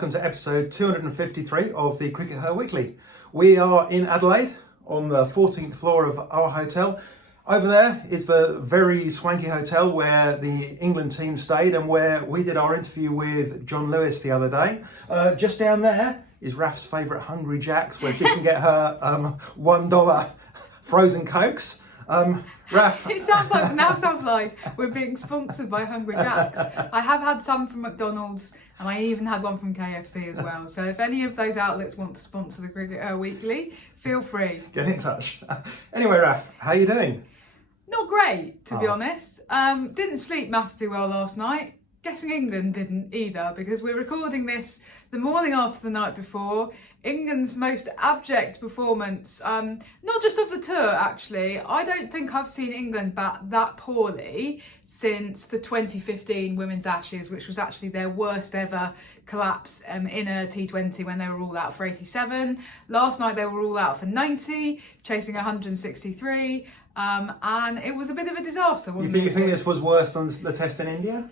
welcome to episode 253 of the CRICKETher Weekly. We are in Adelaide on the 14th floor of our hotel. Over there is the very swanky hotel where the England team stayed and where we did our interview with Jon Lewis the other day. Just down there is Raf's favourite Hungry Jack's, where she can get her $1 frozen Cokes. Raf. It sounds like we're being sponsored by Hungry Jack's. I have had some from McDonald's and I even had one from KFC as well. So if any of those outlets want to sponsor the CRICKETher Weekly, feel free. Get in touch. Anyway, Raf, how are you doing? Not great, to be honest. Didn't sleep massively well last night. Guessing England didn't either, because we're recording this the morning after the night before. England's most abject performance, not just of the tour actually. I don't think I've seen England bat that poorly since the 2015 Women's Ashes, which was actually their worst ever collapse in a T20 when they were all out for 87. Last night they were all out for 90, chasing 163, and it was a bit of a disaster, wasn't it? You think this was worse than the test in India?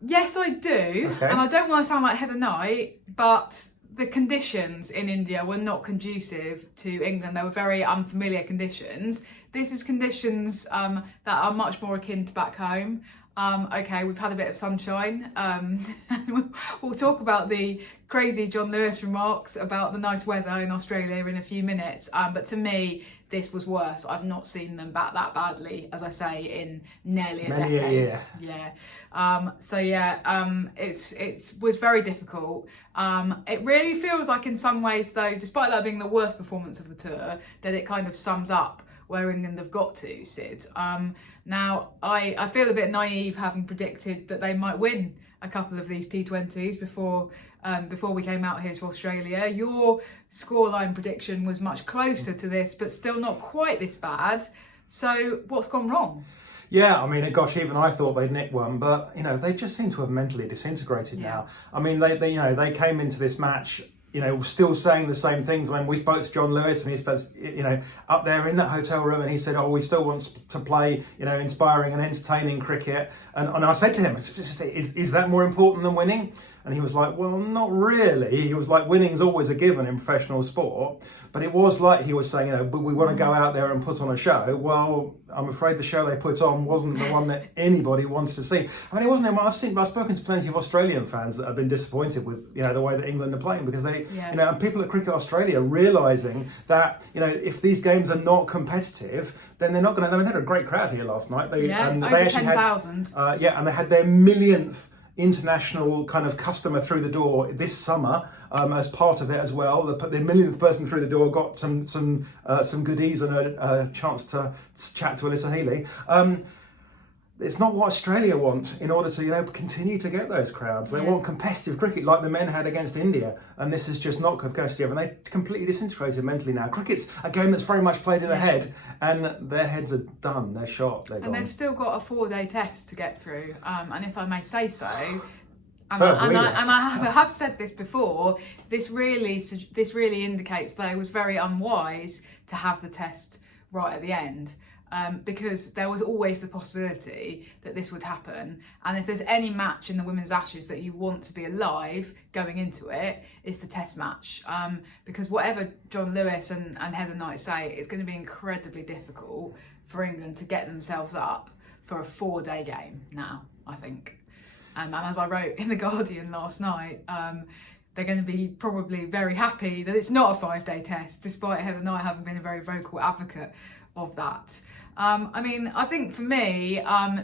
Yes, I do, okay. And I don't want to sound like Heather Knight, but the conditions in India were not conducive to England. They were very unfamiliar conditions. This is conditions that are much more akin to back home. Okay, we've had a bit of sunshine. We'll talk about the crazy Jon Lewis remarks about the nice weather in Australia in a few minutes. But to me, this was worse. I've not seen them bat that badly, as I say, in nearly a decade. It was very difficult. It really feels like in some ways though, despite that being the worst performance of the tour, that it kind of sums up where England have got to, Sid. Now, I feel a bit naive having predicted that they might win a couple of these T20s before we came out here to Australia. Your scoreline prediction was much closer to this, but still not quite this bad. So what's gone wrong? Yeah, I mean, gosh, even I thought they'd nick one, but you know, they just seem to have mentally disintegrated now. I mean, they came into this match, you know, still saying the same things. When we spoke to Jon Lewis and he spoke, you know, up there in that hotel room, and he said, "Oh, we still want to play, you know, inspiring and entertaining cricket." And I said to him, "Is that more important than winning?" And he was like, "Well, not really." He was like, "Winning's always a given in professional sport." But it was like he was saying, you know, but we want to go out there and put on a show. Well, I'm afraid the show they put on wasn't the one that anybody wanted to see. I mean, it wasn't. I've spoken to plenty of Australian fans that have been disappointed with, you know, the way that England are playing, because they, you know, and people at Cricket Australia realising that, you know, if these games are not competitive, then they're not going to. I mean, they had a great crowd here last night. Over 10,000. And they had their millionth international kind of customer through the door this summer, as part of it as well. The millionth person through the door got some goodies and a chance to chat to Alyssa Healy. It's not what Australia want in order to, you know, continue to get those crowds. They want competitive cricket like the men had against India, and this is just not competitive, and they completely disintegrated mentally now. Cricket's a game that's very much played in the head, and their heads are done, they're shot, they're gone. And they've still got a 4-day test to get through, and if I may say so, I have said this before, this really indicates that it was very unwise to have the test right at the end. Because there was always the possibility that this would happen. And if there's any match in the Women's Ashes that you want to be alive going into it, it's the test match. Because whatever Jon Lewis and Heather Knight say, it's going to be incredibly difficult for England to get themselves up for a 4-day game now, I think. And as I wrote in The Guardian last night, they're going to be probably very happy that it's not a 5-day test, despite Heather Knight having been a very vocal advocate of that. I mean, I think for me,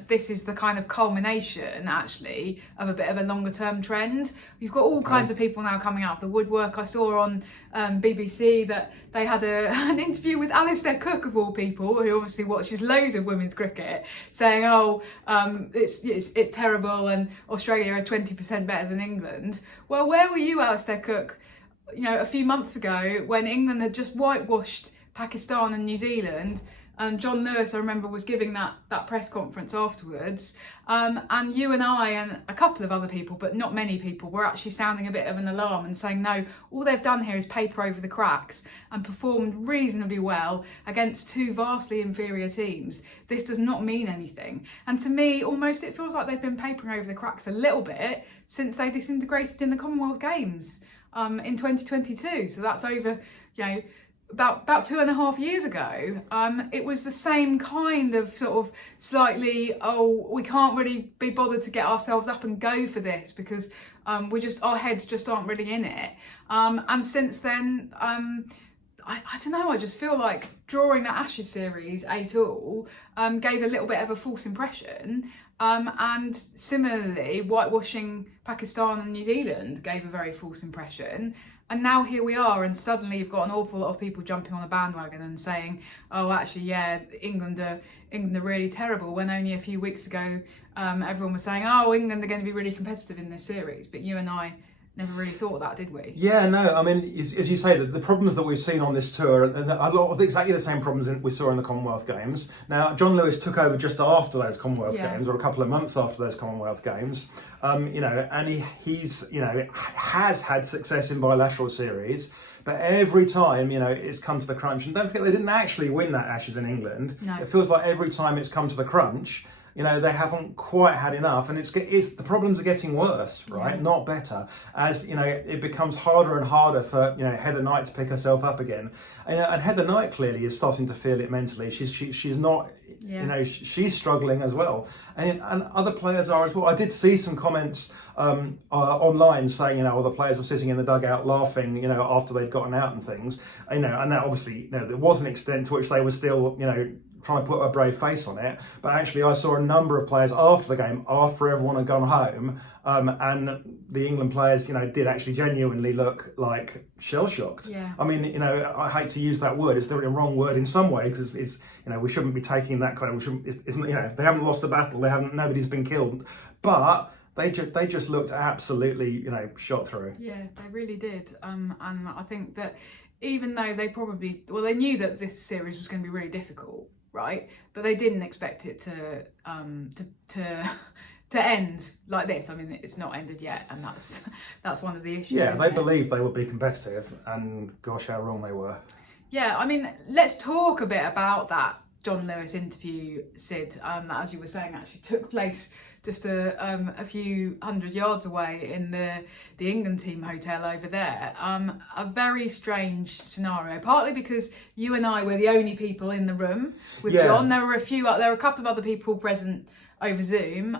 this is the kind of culmination, actually, of a bit of a longer term trend. You've got all kinds of people now coming out of the woodwork. I saw on BBC that they had an interview with Alistair Cook, of all people, who obviously watches loads of women's cricket, saying, "Oh, it's terrible, and Australia are 20% better than England." Well, where were you, Alistair Cook, you know, a few months ago when England had just whitewashed Pakistan and New Zealand? And Jon Lewis, I remember, was giving that press conference afterwards. And you and I and a couple of other people, but not many people, were actually sounding a bit of an alarm and saying, no, all they've done here is paper over the cracks and performed reasonably well against two vastly inferior teams. This does not mean anything. And to me, almost it feels like they've been papering over the cracks a little bit since they disintegrated in the Commonwealth Games in 2022. So that's over, about 2.5 years ago. It was the same kind of sort of slightly, we can't really be bothered to get ourselves up and go for this because our heads just aren't really in it. And since then, I don't know, I just feel like drawing that Ashes series 8-all gave a little bit of a false impression. And similarly, whitewashing Pakistan and New Zealand gave a very false impression. And now here we are, and suddenly you've got an awful lot of people jumping on a bandwagon and saying, oh, actually, yeah, England are really terrible, when only a few weeks ago everyone was saying, oh, England are going to be really competitive in this series. But you and I never really thought that, did we? Yeah, no, I mean, as you say, the problems that we've seen on this tour are a lot of exactly the same problems we saw in the Commonwealth Games. Now, Jon Lewis took over just after those Commonwealth Games, or a couple of months after those Commonwealth Games, and he's has had success in bilateral series. But every time, it's come to the crunch, and don't forget they didn't actually win that Ashes in England. No. It feels like every time it's come to the crunch, they haven't quite had enough, and it's the problems are getting worse, right? Yeah. Not better, as it becomes harder and harder for Heather Knight to pick herself up again, and Heather Knight clearly is starting to feel it mentally. She's not, she's struggling as well, and other players are as well. I did see some comments online saying all the players were sitting in the dugout laughing after they'd gotten out and things, and that obviously there was an extent to which they were still trying to put a brave face on it, but actually I saw a number of players after the game, after everyone had gone home, and the England players, did actually genuinely look like shell-shocked. Yeah. I mean, I hate to use that word, it's the wrong word in some way, because it's we shouldn't be taking that kind of, they haven't lost the battle, nobody's been killed, but they just looked absolutely, shot through. Yeah, they really did, and I think that even though they knew that this series was going to be really difficult, right? But they didn't expect it to end like this. I mean, it's not ended yet, and that's one of the issues. Yeah, they believed they would be competitive, and gosh, how wrong they were. Yeah, I mean, let's talk a bit about that Jon Lewis interview, Sid, that, as you were saying, actually took place just a few hundred yards away in the England team hotel over there. A very strange scenario, partly because you and I were the only people in the room with Jon. There were a couple of other people present over Zoom,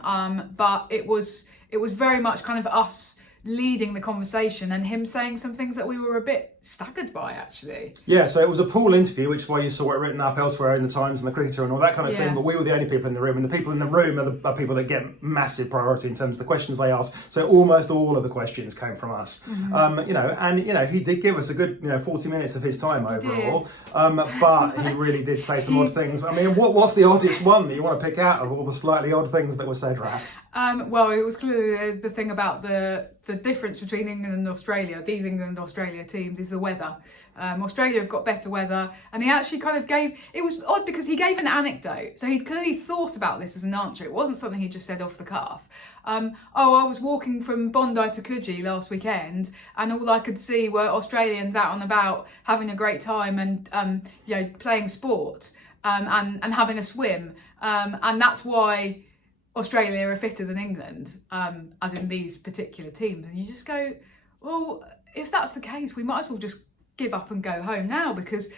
but it was very much kind of us leading the conversation and him saying some things that we were a bit staggered by, actually. Yeah, so it was a pool interview, which is why you saw it written up elsewhere in the Times and the Cricketer and all that kind of thing, but we were the only people in the room, and the people in the room are people that get massive priority in terms of the questions they ask, so almost all of the questions came from us. Mm-hmm. He did give us a good 40 minutes of his time overall, but he really did say some odd things. I mean, what's the oddest one that you want to pick out of all the slightly odd things that were said, Raph? Well, it was clearly the thing about the difference between England and Australia, these England and Australia teams, is the weather. Australia have got better weather, and he actually kind of it was odd because he gave an anecdote, so he'd clearly thought about this as an answer. It wasn't something he just said off the cuff. I was walking from Bondi to Coogee last weekend, and all I could see were Australians out and about having a great time and playing sport and having a swim, and that's why Australia are fitter than England, as in these particular teams. And you just go, well, if that's the case, we might as well just give up and go home now, because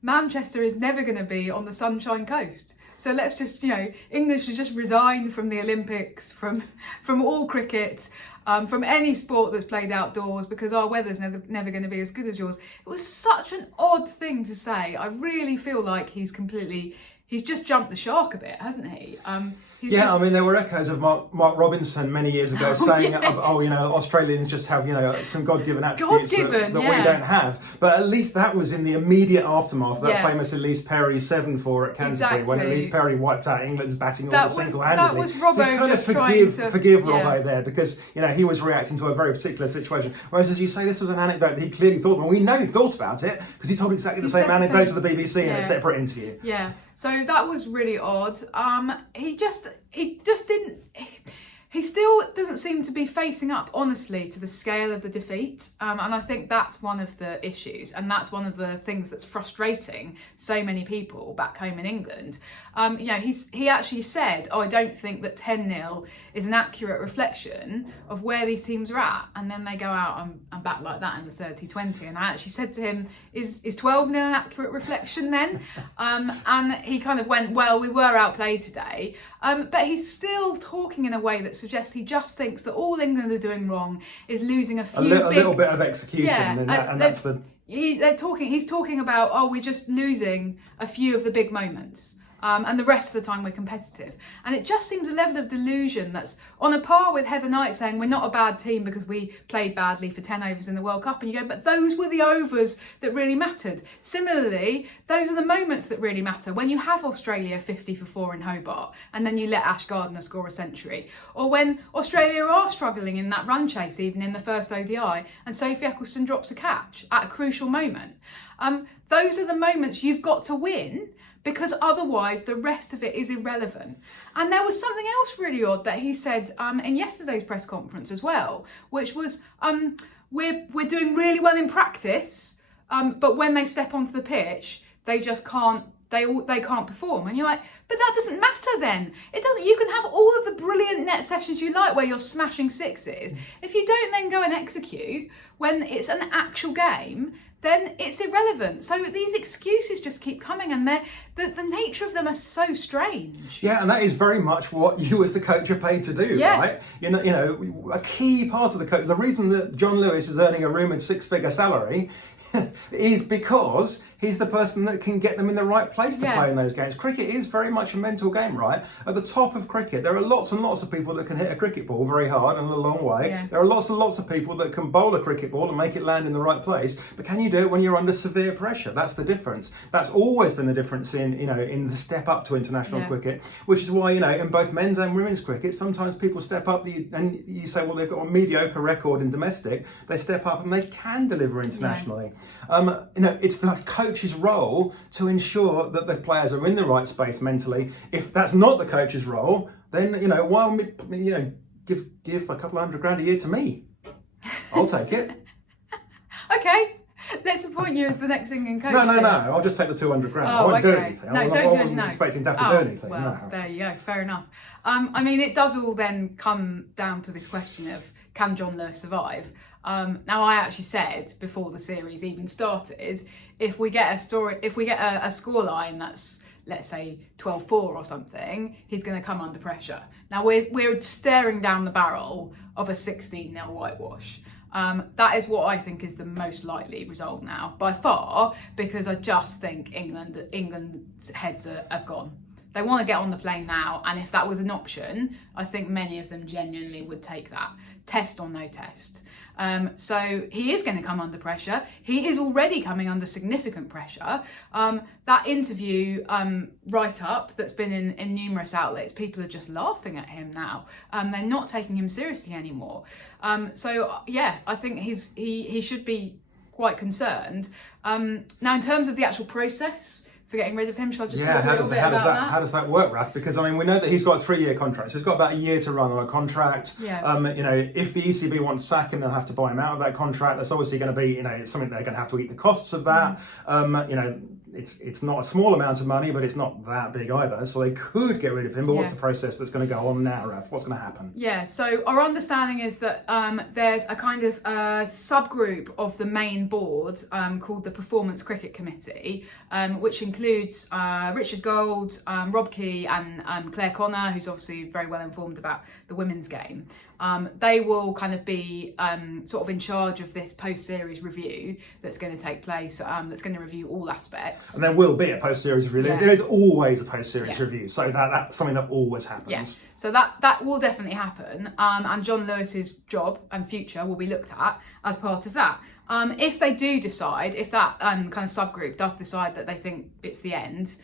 Manchester is never going to be on the Sunshine Coast. So let's just, England should just resign from the Olympics, from all cricket, from any sport that's played outdoors, because our weather's never going to be as good as yours. It was such an odd thing to say. I really feel like he's just jumped the shark a bit, hasn't he? Yeah, I mean, there were echoes of Mark Robinson many years ago saying, Australians just have, some God-given attributes that we don't have. But at least that was in the immediate aftermath of that famous Elise Perry 7-4 at Canterbury, when Elise Perry wiped out England's batting order single-handedly. That was Robbo so you kind of forgive Robbo there, because, he was reacting to a very particular situation. Whereas, as you say, this was an anecdote that he clearly thought, well, we know he thought about it, because he told exactly the same anecdote to the BBC in a separate interview. Yeah. So that was really odd. He still doesn't seem to be facing up honestly to the scale of the defeat. And I think that's one of the issues. And that's one of the things that's frustrating so many people back home in England. He actually said, I don't think that 10-0 is an accurate reflection of where these teams are at. And then they go out and back like that in the 30-20. And I actually said to him, is 12-0 an accurate reflection then? And he kind of went, well, we were outplayed today. But he's still talking in a way that suggests he just thinks that all England are doing wrong is losing a little bit of execution. And that's the... He's talking about, we're just losing a few of the big moments. And the rest of the time we're competitive. And it just seems a level of delusion that's on a par with Heather Knight saying we're not a bad team because we played badly for 10 overs in the World Cup. And you go, but those were the overs that really mattered. Similarly, those are the moments that really matter. When you have Australia 50 for 4 in Hobart and then you let Ash Gardner score a century. Or when Australia are struggling in that run chase, even in the first ODI, and Sophie Ecclestone drops a catch at a crucial moment. Those are the moments you've got to win, because otherwise the rest of it is irrelevant. And there was something else really odd that he said in yesterday's press conference as well, which was we're doing really well in practice, but when they step onto the pitch, they just can't. They can't perform. And you're like, but that doesn't matter then. It doesn't. You can have all of the brilliant net sessions you like where you're smashing sixes. If you don't then go and execute when it's an actual game, then it's irrelevant. So these excuses just keep coming, and the nature of them are so strange. Yeah, and that is very much what you as the coach are paid to do, right? A key part of the coach, the reason that Jon Lewis is earning a rumoured 6-figure salary is because he's the person that can get them in the right place to play in those games. Cricket is very much a mental game, right? At the top of cricket, there are lots and lots of people that can hit a cricket ball very hard and a long way. Yeah. There are lots and lots of people that can bowl a cricket ball and make it land in the right place. But can you do it when you're under severe pressure? That's the difference. That's always been the difference in the step up to international cricket, which is why, in both men's and women's cricket, sometimes people step up and you say, well, they've got a mediocre record in domestic. They step up and they can deliver internationally. It's the coach's role to ensure that the players are in the right space mentally. If that's not the coach's role, then give a couple of $100,000 a year to me. I'll take it. Okay. Let's appoint you as the next England coach. No. I'll just take the $200,000. I won't do anything. I wasn't expecting to have to do anything. Well, there you go. Fair enough. It does all then come down to this question of, can Jon Lewis survive? Now, I actually said before the series even started, if we get a scoreline that's, let's say, 12-4 or something, he's going to come under pressure. Now, we're staring down the barrel of a 16-0 whitewash. That is what I think is the most likely result now, by far, because I just think England's heads have gone. They want to get on the plane now, and if that was an option, I think many of them genuinely would take that, test or no test. So he is going to come under pressure. He is already coming under significant pressure. That interview write-up that's been in numerous outlets, people are just laughing at him now. They're not taking him seriously anymore. I think he should be quite concerned. Now, in terms of the actual process for getting rid of him, shall I just talk a little bit about that? How does that work, Raf? Because we know that he's got a 3-year contract, so he's got about a year to run on a contract. Yeah. If the ECB want to sack him, they'll have to buy him out of that contract. That's obviously going to be, it's something they're going to have to eat the costs of that. It's not a small amount of money, but it's not that big either. So they could get rid of him. But what's the process that's going to go on now, Raf? What's going to happen? Yeah. So our understanding is that there's a kind of subgroup of the main board called the Performance Cricket Committee, which includes Richard Gold, Rob Key, and Claire Connor, who's obviously very well informed about the women's game. They will kind of be sort of in charge of this post-series review that's going to take place, that's going to review all aspects. And there will be a post-series review. There is always a post-series review, so that's something that always happens. Yeah. So that will definitely happen, and Jon Lewis's job and future will be looked at as part of that. If they do decide, if that kind of subgroup does decide that they think it's the end,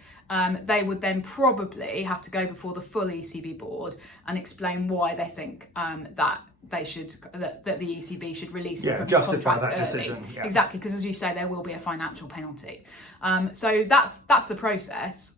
they would then probably have to go before the full ECB board and explain why they think that the ECB should release him from his contract that early. decision. Yeah. Exactly, because as you say, there will be a financial penalty. So that's the process.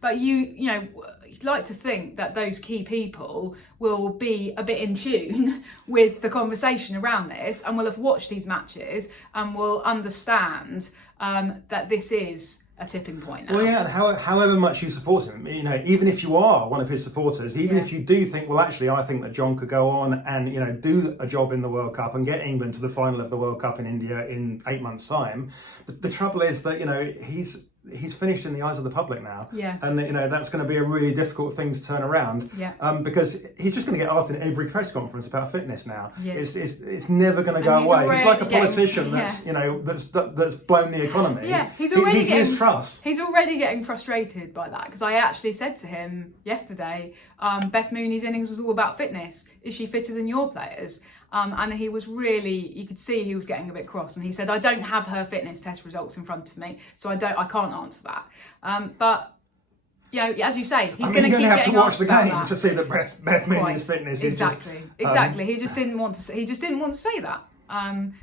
But you know, you'd like to think that those key people will be a bit in tune with the conversation around this, and will have watched these matches and will understand that this is a tipping point now. Well, yeah, and however much you support him, you know, even if you are one of his supporters, even if you do think, well, actually, I think that Jon could go on and, you know, do a job in the World Cup and get England to the final of the World Cup in India in 8 months' time. The trouble is that, you know, he's finished in the eyes of the public now. Yeah. And, you know, that's going to be a really difficult thing to turn around. Yeah. Because he's just going to get asked in every press conference about fitness now. Yes. It's never going to go away. He's like a politician that's, you know, that's blown the economy. Yeah, he's getting trust. He's already getting frustrated by that, because I actually said to him yesterday, Beth Mooney's innings was all about fitness. Is she fitter than your players? And he was really, you could see he was getting a bit cross, and he said, I don't have her fitness test results in front of me, so I can't answer that. But, you know, as you say, he's going to keep getting asked about that. You have to watch the game to see that Beth Mooney's fitness is exactly. He just didn't want to say that.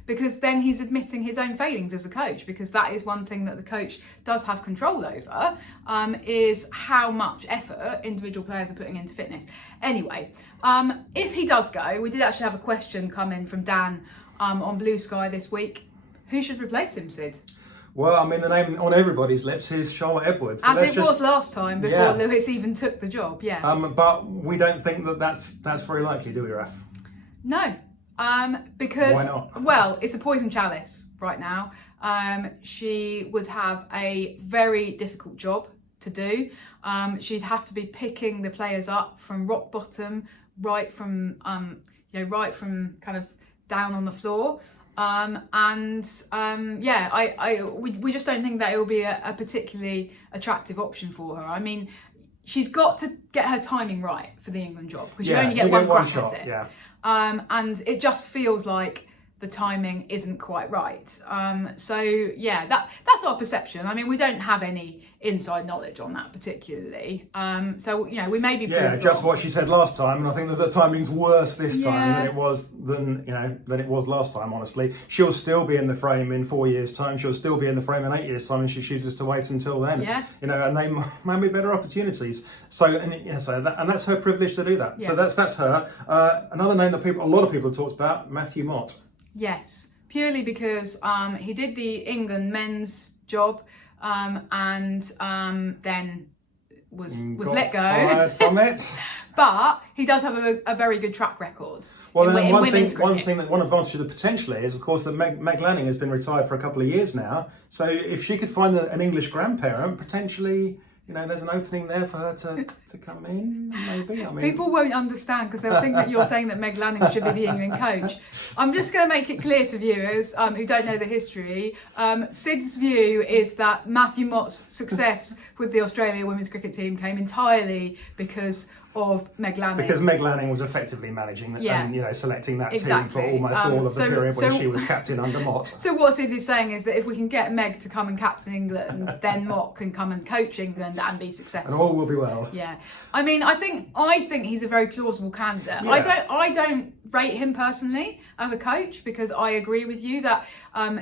Because then he's admitting his own failings as a coach, because that is one thing that the coach does have control over, is how much effort individual players are putting into fitness. Anyway, if he does go, we did actually have a question come in from Dan on Blue Sky this week. Who should replace him, Sid? Well, I mean, the name on everybody's lips is Charlotte Edwards. As it was last time, before Lewis even took the job, yeah. But we don't think that that's very likely, do we, Raf? No. Because, why not? Well, it's a poison chalice right now. She would have a very difficult job to do. She'd have to be picking the players up from rock bottom, right from kind of down on the floor. We just don't think that it will be a particularly attractive option for her. I mean, she's got to get her timing right for the England job, because you only get one crack shot, at it. Yeah. And it just feels like the timing isn't quite right. That's our perception. I mean, we don't have any inside knowledge on that particularly. We may be proved just wrong. what she said last time, and I think that the timing's worse this time than it was last time. Honestly, she'll still be in the frame in 4 years' time. She'll still be in the frame in 8 years' time, and she chooses to wait until then. Yeah. You know, and they might be better opportunities. And that's her privilege to do that. Yeah. So that's her. Another name that a lot of people have talked about, Matthew Mott. Yes, purely because he did the England men's job and then was let go. Fired from it. But he does have a very good track record. Well, in then one women's cricket. advantage of it potentially is, of course, that Meg Lanning has been retired for a couple of years now. So if she could find an English grandparent, potentially, you know, there's an opening there for her to come in, maybe. I mean, people won't understand, because they'll think that you're saying that Meg Lanning should be the England coach. I'm just going to make it clear to viewers who don't know the history. Sid's view is that Matthew Mott's success with the Australia women's cricket team came entirely because of Meg Lanning. Because Meg Lanning was effectively managing and, you know, selecting that team for almost all of the period when she was captain under Mott. So what Sid is saying is that if we can get Meg to come and captain England, then Mott can come and coach England and be successful. And all will be well. Yeah. I mean, I think he's a very plausible candidate. Yeah. I don't rate him personally as a coach, because I agree with you that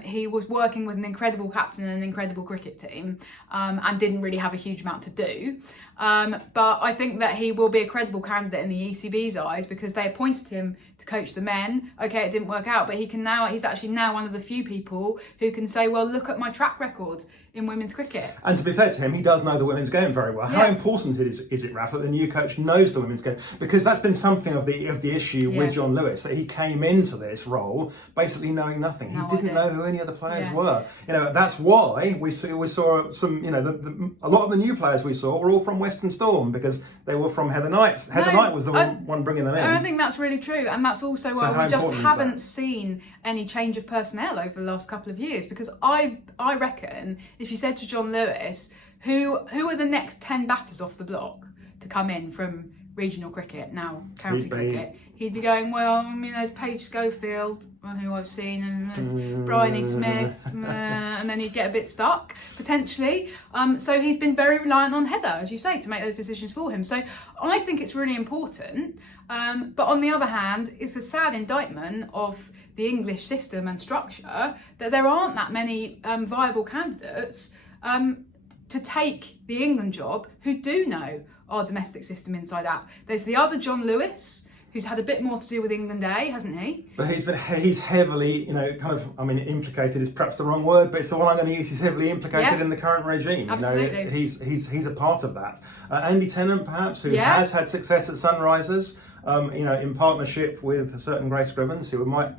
he was working with an incredible captain and an incredible cricket team, and didn't really have a huge amount to do. But I think that he will be a credible candidate in the ECB's eyes, because they appointed him to coach the men. Okay, it didn't work out, but he's actually now one of the few people who can say, well, look at my track record in women's cricket. And to be fair to him, he does know the women's game very well. How Yeah. important is it, Raf, that the new coach knows the women's game? Because that's been something of the issue with Jon Lewis, that he came into this role basically knowing nothing. No he didn't idea. know who any other players were. You know, that's why we saw some. You know, a lot of the new players we saw were all from Western Storm because they were from Heather Knight. Heather Knight was the one bringing them in. I think that's really true, and that's also why we just important is haven't seen any change of personnel over the last couple of years. Because I reckon if you said to Jon Lewis, who are the next 10 batters off the block to come in from regional cricket, now county cricket, he'd be going, well, I mean, there's Paige Schofield, who I've seen, and there's Bryony Smith, and then he'd get a bit stuck, potentially. So he's been very reliant on Heather, as you say, to make those decisions for him. So I think it's really important. But on the other hand, it's a sad indictment of the English system and structure that there aren't that many viable candidates to take the England job who do know our domestic system inside out. There's the other Jon Lewis, who's had a bit more to do with England A, hasn't he? But he's heavily, you know, kind of, I mean, implicated is perhaps the wrong word, but it's the one I'm going to use. He's heavily implicated in the current regime. Absolutely. You know, he's a part of that. Andy Tennant, perhaps, who has had success at Sunrisers, you know, in partnership with a certain Grace Scrivens, who might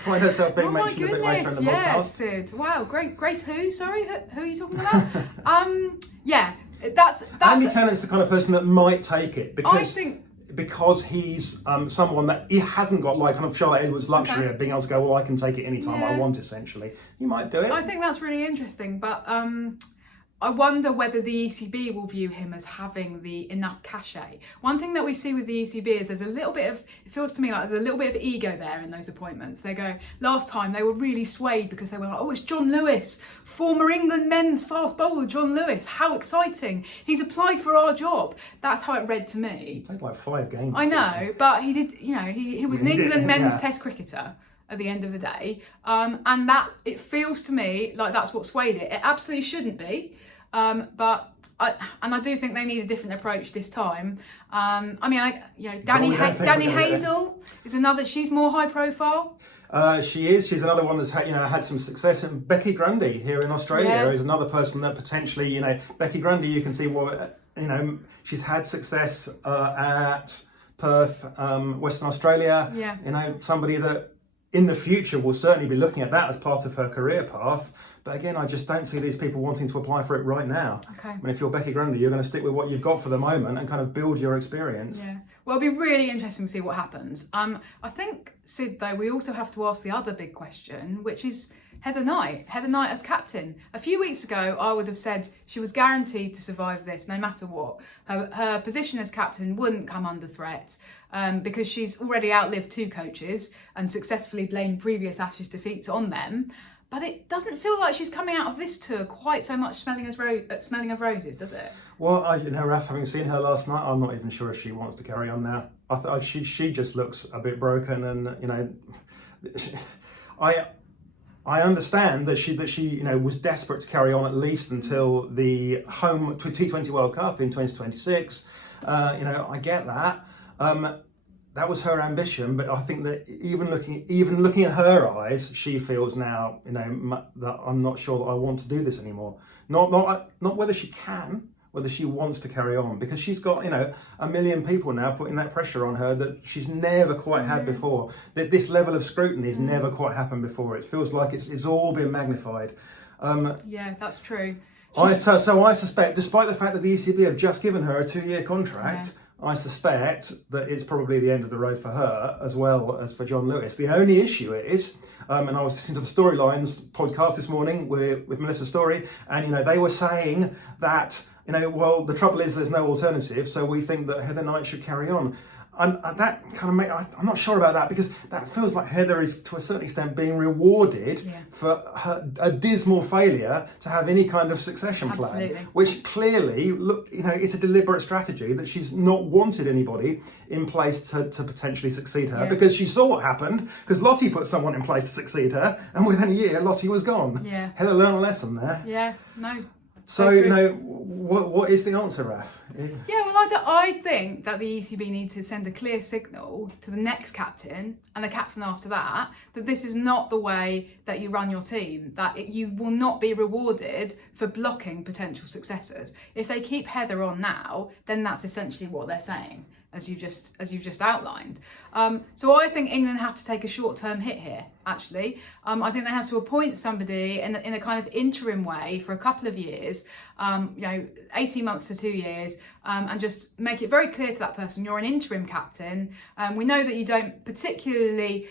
find herself being mentioned a bit later in the podcast. Sid. Wow, great. Grace who? Sorry, who are you talking about? That's Andy Tennant's the kind of person that might take it because I think. Because he's someone that he hasn't got like kind of Charlotte Edwards' luxury of being able to go, well, I can take it anytime I want, essentially. You might do it. I think that's really interesting, but I wonder whether the ECB will view him as having the enough cachet. One thing that we see with the ECB is there's a little bit of, it feels to me like there's a little bit of ego there in those appointments. They go, last time they were really swayed because they were like, oh, it's Jon Lewis, former England men's fast bowler Jon Lewis. How exciting. He's applied for our job. That's how it read to me. He played like 5 games. I know, but he did, you know, he was an England men's test cricketer at the end of the day. And that, it feels to me like that's what swayed it. It absolutely shouldn't be. But I do think they need a different approach this time. I mean, Danny Hazel is another. She's more high profile. She is. She's another one that's had some success. And Becky Grundy here in Australia is another person that potentially, you know, Becky Grundy. You can see what she's had success at Perth, Western Australia. Yeah. You know, somebody that in the future will certainly be looking at that as part of her career path. But again, I just don't see these people wanting to apply for it right now. Okay. I mean, if you're Becky Grundy, you're going to stick with what you've got for the moment and kind of build your experience. Yeah. Well, it'll be really interesting to see what happens. I think, Sid, though, we also have to ask the other big question, which is Heather Knight. Heather Knight as captain. A few weeks ago, I would have said she was guaranteed to survive this, no matter what. Her position as captain wouldn't come under threat because she's already outlived 2 coaches and successfully blamed previous Ashes defeats on them. But it doesn't feel like she's coming out of this tour quite so much smelling of roses, does it? Well, Raf, having seen her last night, I'm not even sure if she wants to carry on now. I thought she just looks a bit broken, and you know, I understand that she was desperate to carry on at least until the home T20 World Cup in 2026. I get that. That was her ambition, but I think that even looking at her eyes, she feels now, that I'm not sure that I want to do this anymore. Not whether she can, whether she wants to carry on, because she's got, a million people now putting that pressure on her that she's never quite had before. This level of scrutiny has never quite happened before. It feels like it's all been magnified. Yeah, that's true. So I suspect, despite the fact that the ECB have just given her a 2-year contract, I suspect that it's probably the end of the road for her as well as for Jon Lewis. The only issue is, and I was listening to the Storylines podcast this morning with Melissa Story, and they were saying that well, the trouble is there's no alternative, so we think that Heather Knight should carry on. And that kind of I'm not sure about that, because that feels like Heather is to a certain extent being rewarded for a dismal failure to have any kind of succession plan, which clearly it's a deliberate strategy that she's not wanted anybody in place to potentially succeed her, because she saw what happened, because Lottie put someone in place to succeed her, and within a year Lottie was gone. Heather learned a lesson there. No. So what is the answer, Raf? Yeah, well, I think that the ECB need to send a clear signal to the next captain and the captain after that this is not the way that you run your team, that you will not be rewarded for blocking potential successors. If they keep Heather on now, then that's essentially what they're saying, as you've just outlined. So I think England have to take a short-term hit here, actually. I think they have to appoint somebody in a kind of interim way for a couple of years, 18 months to 2 years, and just make it very clear to that person, you're an interim captain. We know that you don't particularly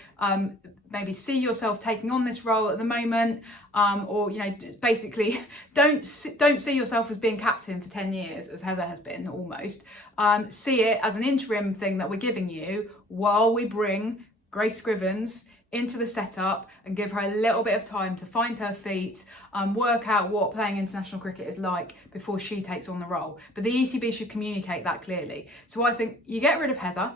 maybe see yourself taking on this role at the moment, or basically don't see yourself as being captain for 10 years, as Heather has been almost. See it as an interim thing that we're giving you while we bring Grace Scrivens into the setup and give her a little bit of time to find her feet, work out what playing international cricket is like before she takes on the role. But the ECB should communicate that clearly. So I think you get rid of Heather,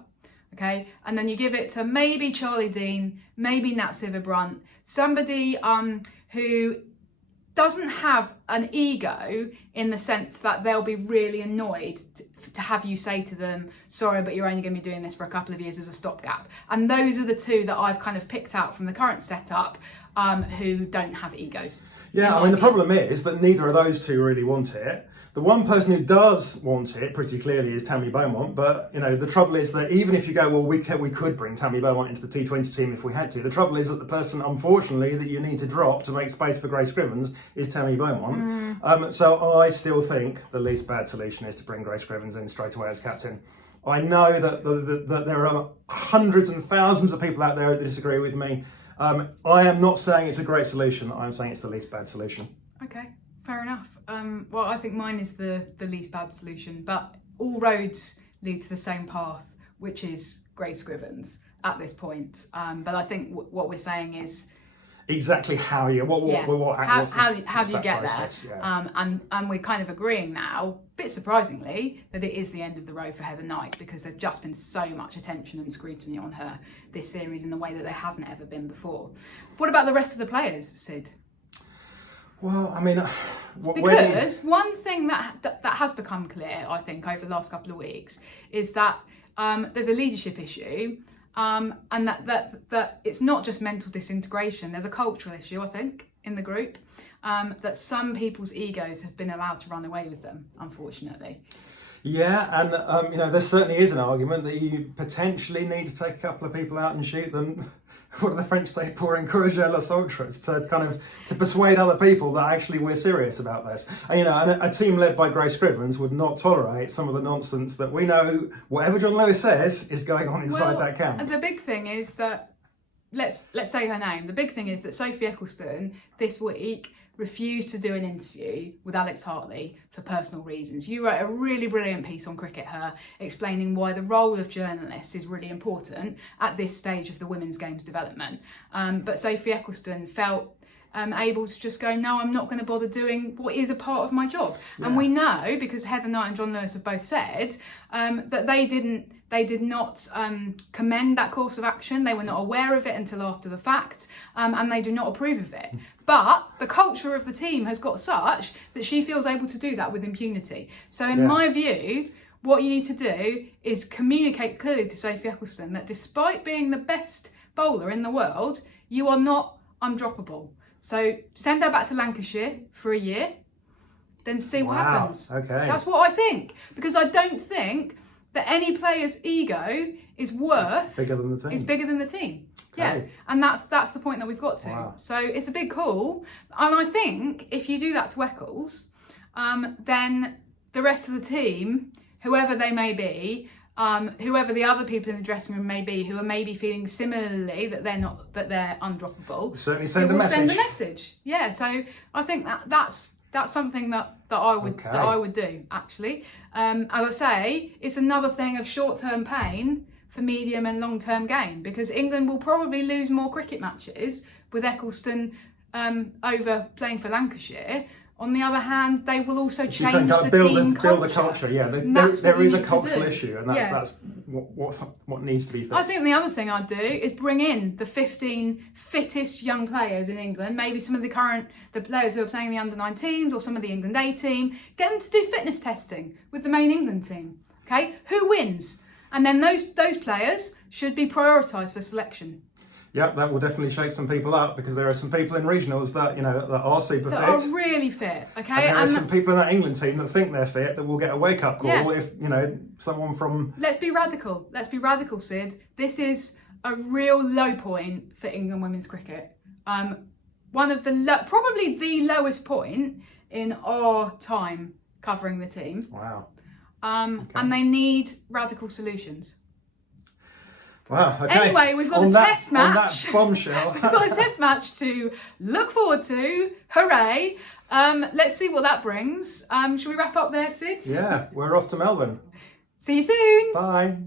okay, and then you give it to maybe Charlie Dean, maybe Nat Sciver-Brunt, somebody who doesn't have an ego in the sense that they'll be really annoyed to have you say to them, sorry, but you're only going to be doing this for a couple of years as a stopgap. And those are the two that I've kind of picked out from the current setup who don't have egos. Yeah, I mean, the problem is that neither of those two really want it. The one person who does want it pretty clearly is Tammy Beaumont, but the trouble is that even if you go, well, we could bring Tammy Beaumont into the T20 team if we had to. The trouble is that the person, unfortunately, that you need to drop to make space for Grace Scrivens is Tammy Beaumont. So I still think the least bad solution is to bring Grace Scrivens in straight away as captain. I know that there are hundreds and thousands of people out there that disagree with me. I am not saying it's a great solution. I'm saying it's the least bad solution. Okay, fair enough. Well, I think mine is the least bad solution, but all roads lead to the same path, which is Grace Scrivens at this point. But I think what we're saying is exactly how you how do you get process? there? Yeah. And we're kind of agreeing now, a bit surprisingly, that it is the end of the road for Heather Knight, because there's just been so much attention and scrutiny on her this series in a way that there hasn't ever been before. What about the rest of the players, Sid? Well, I mean, because one thing that has become clear, I think, over the last couple of weeks is that there's a leadership issue, and that it's not just mental disintegration. There's a cultural issue, I think, in the group, that some people's egos have been allowed to run away with them, unfortunately. Yeah, and there certainly is an argument that you potentially need to take a couple of people out and shoot them. What do the French say? Pour encourager les autres, to persuade other people that actually we're serious about this. And, and a team led by Grace Scrivens would not tolerate some of the nonsense that we know, whatever Jon Lewis says, is going on inside that camp. The big thing is that, let's say her name. The big thing is that Sophie Ecclestone this week refused to do an interview with Alex Hartley for personal reasons. You wrote a really brilliant piece on CRICKETher explaining why the role of journalists is really important at this stage of the women's game's development. But Sophie Ecclestone felt able to just go, no, I'm not going to bother doing what is a part of my job. Yeah. And we know, because Heather Knight and Jon Lewis have both said, that they did not commend that course of action. They were not aware of it until after the fact, and they do not approve of it. But the culture of the team has got such that she feels able to do that with impunity. So in my view, what you need to do is communicate clearly to Sophie Ecclestone that despite being the best bowler in the world, you are not undroppable. So send her back to Lancashire for a year, then see what happens. Okay. That's what I think. Because I don't think that any player's ego is worth... It's bigger than the team. It's bigger than the team. Okay. Yeah, and that's the point that we've got to. Wow. So it's a big call. And I think if you do that to Eccles, then the rest of the team, whoever they may be, whoever the other people in the dressing room may be, who are maybe feeling similarly that they're undroppable, certainly send a message. Yeah, so I think that's something that I would do, actually. As I say, it's another thing of short-term pain for medium and long-term gain, because England will probably lose more cricket matches with Ecclestone over playing for Lancashire On the other hand, they will also You change can the kind of team build the culture. Yeah, that's there what you is a need to cultural do. issue, and that's what needs to be fixed. I think the other thing I'd do is bring in the 15 fittest young players in England, maybe some of the players who are playing the under-19s or some of the England A team, get them to do fitness testing with the main England team. Okay, who wins? And then those players should be prioritised for selection. Yep, that will definitely shake some people up, because there are some people in regionals that that are super That fit. are really fit, okay? And there are some people in that England team that think they're fit that will get a wake-up call if someone from. Let's be radical. Let's be radical, Sid. This is a real low point for England women's cricket. One of the probably the lowest point in our time covering the team. Wow. Okay. And they need radical solutions. Wow. Okay. Anyway, we've got test match. On that bombshell. We've got a test match to look forward to. Hooray! Let's see what that brings. Shall we wrap up there, Sid? Yeah, we're off to Melbourne. See you soon. Bye.